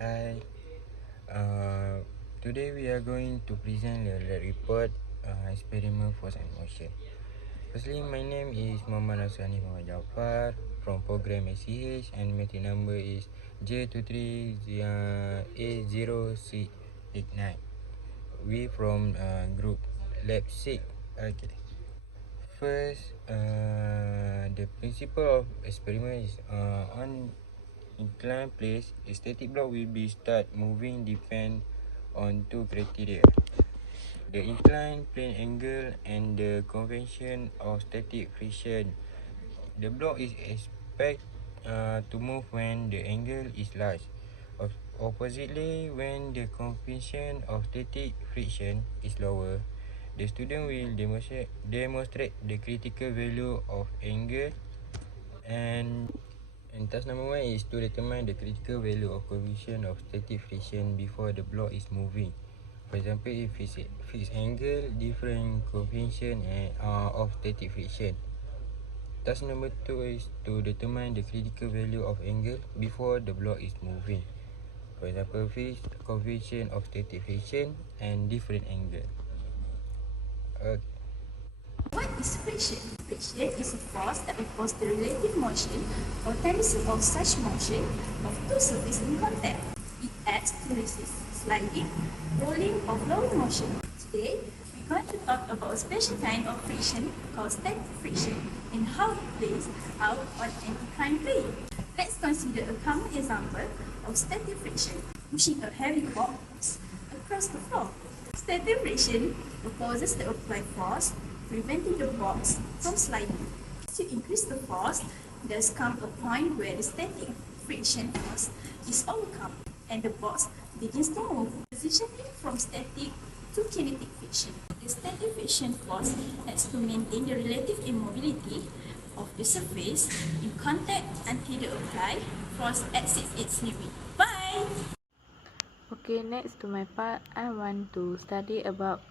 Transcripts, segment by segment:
Hi. Today we are going to present the lab report experiment force and motion. Firstly, my name is Muhammad Asani Muhammad Jaafar from program ACH and meeting number is J23A0C89. We from group lab 6. Okay. First, the principle of experiment is on inclined place, a static block will be start moving depend on two criteria: the inclined plane angle and the convention of static friction. The block is expected to move when the angle is large. Oppositely, when the convention of static friction is lower, the student will demonstrate the critical value of angle and task number 1 is to determine the critical value of coefficient of static friction before the block is moving. For example, if it's a fixed angle, different coefficient of static friction. Task number 2 is to determine the critical value of angle before the block is moving. For example, fixed coefficient of static friction and different angle. What is friction? Friction is a force that opposes the relative motion or tendency of such motion of two surfaces in contact. It acts to resist sliding, rolling, or flowing motion. Today, we're going to talk about a special kind of friction called static friction and how it plays out on an inclined plane. Let's consider a common example of static friction, pushing a heavy box across the floor. Static friction opposes the applied force, preventing the box from sliding. To increase the force, there's come a point where the static friction force is overcome and the box begins to move, transitioning from static to kinetic friction. The static friction force acts to maintain the relative immobility of the surface in contact until the applied force exceeds its limit. Bye! Okay, next to my part, I want to study about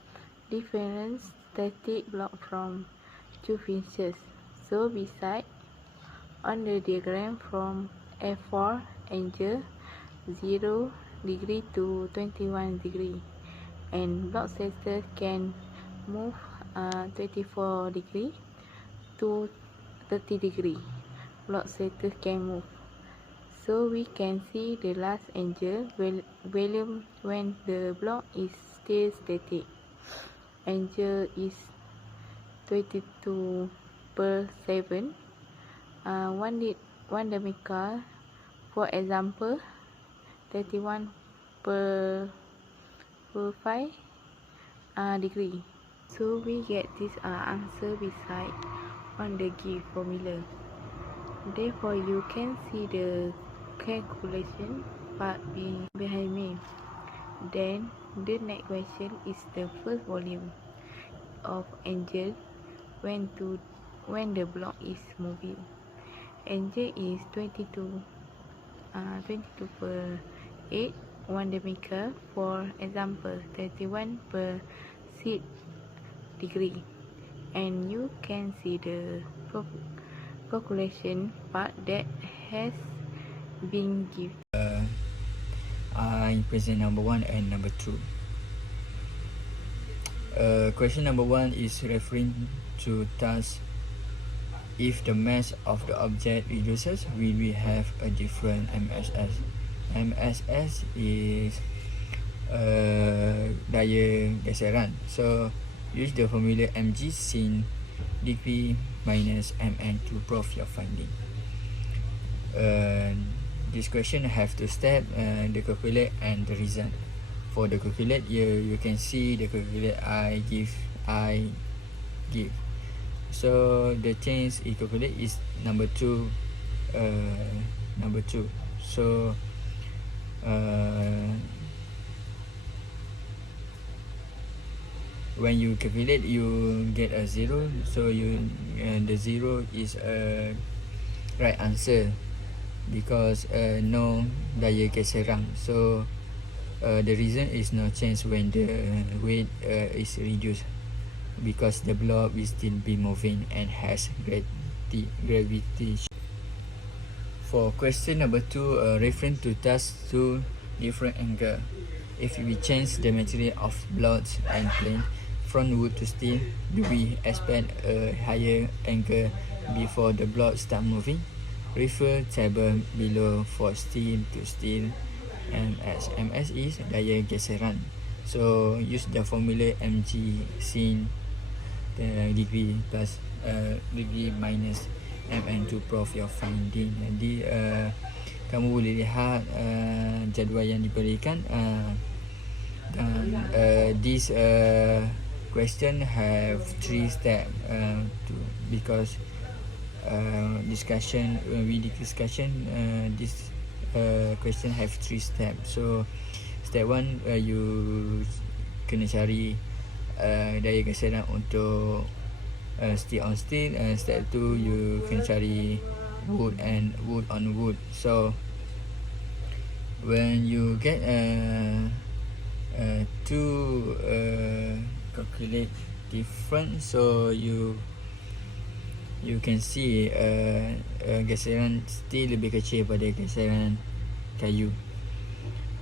different static block from two features. So beside on the diagram from F4 angle 0 degree to 21 degree, and block sector can move 24 degree to 30 degree. Block sector can move. So we can see the last angle value when the block is still static. Angle is 22/7. One diameter, for example, 31/5 degree. So we get this answer beside on the give formula. Therefore, you can see the calculation part behind me. Then the next question is the first volume of angle when the block is moving. Angle is 22/8, 1 diameter, for example 31/6 degree, and you can see the calculation part that has been given. In present number 1 and number 2. Question number 1 is referring to task: if the mass of the object reduces, will we have a different MSS? MSS is daya geseran. So use the formula mg sin dp minus mn to prove your finding. This question have to step the calculate and the result. For the calculate, you can see the calculate I give. So the change in calculate is number 2. So when you calculate, you get a 0. So the 0 is a right answer because no daya geseran. So the reason is no change when the weight is reduced, because the block will still be moving and has gravity. For question number 2, referring to task 2, different angle. If we change the material of blocks and plane from wood to steel, do we expect a higher angle before the block start moving? Refer table below for steel to steel. MS is daya geseran. So use the formula mg sin degree plus degree minus mn to prove your finding. Jadi kamu boleh lihat jadual yang diberikan dan this question have 3 steps because discussion this question have 3 steps. So step 1 you kena cari daya geseran untuk steel on steel, and step 2 you kena cari wood on wood. So when you get to calculate different, so you can see geseran steel lebih kecil pada geseran kayu,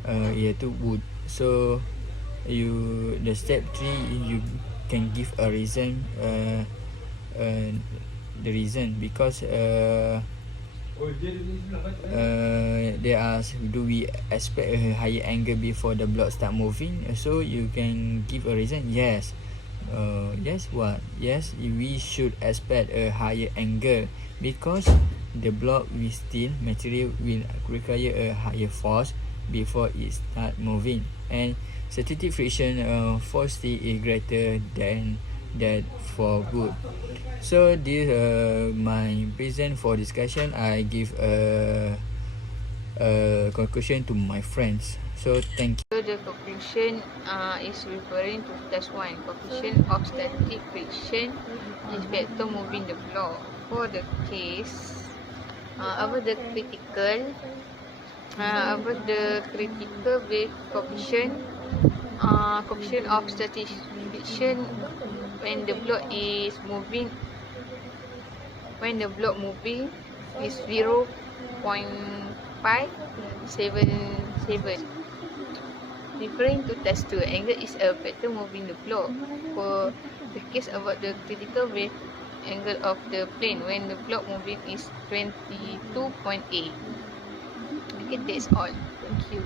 iaitu wood. So the step 3 you can give a reason, the reason because they ask, do we expect a higher angle before the block start moving? So you can give a reason. Yes, what? Yes, we should expect a higher angle because the block with steel material will require a higher force before it start moving, and static friction for steel is greater than that for wood. So this my reason for discussion. I give a conclusion to my friends. So thank you. So the conclusion is referring to test 1. Coefficient of static friction is vector moving the block. For the case, about the critical with coefficient of static friction when the block moving is 0.577. Referring to test 2, angle is a vector moving the block. For the case about the critical wave angle of the plane when the block moving is 22.8. Okay, that's all. Thank you.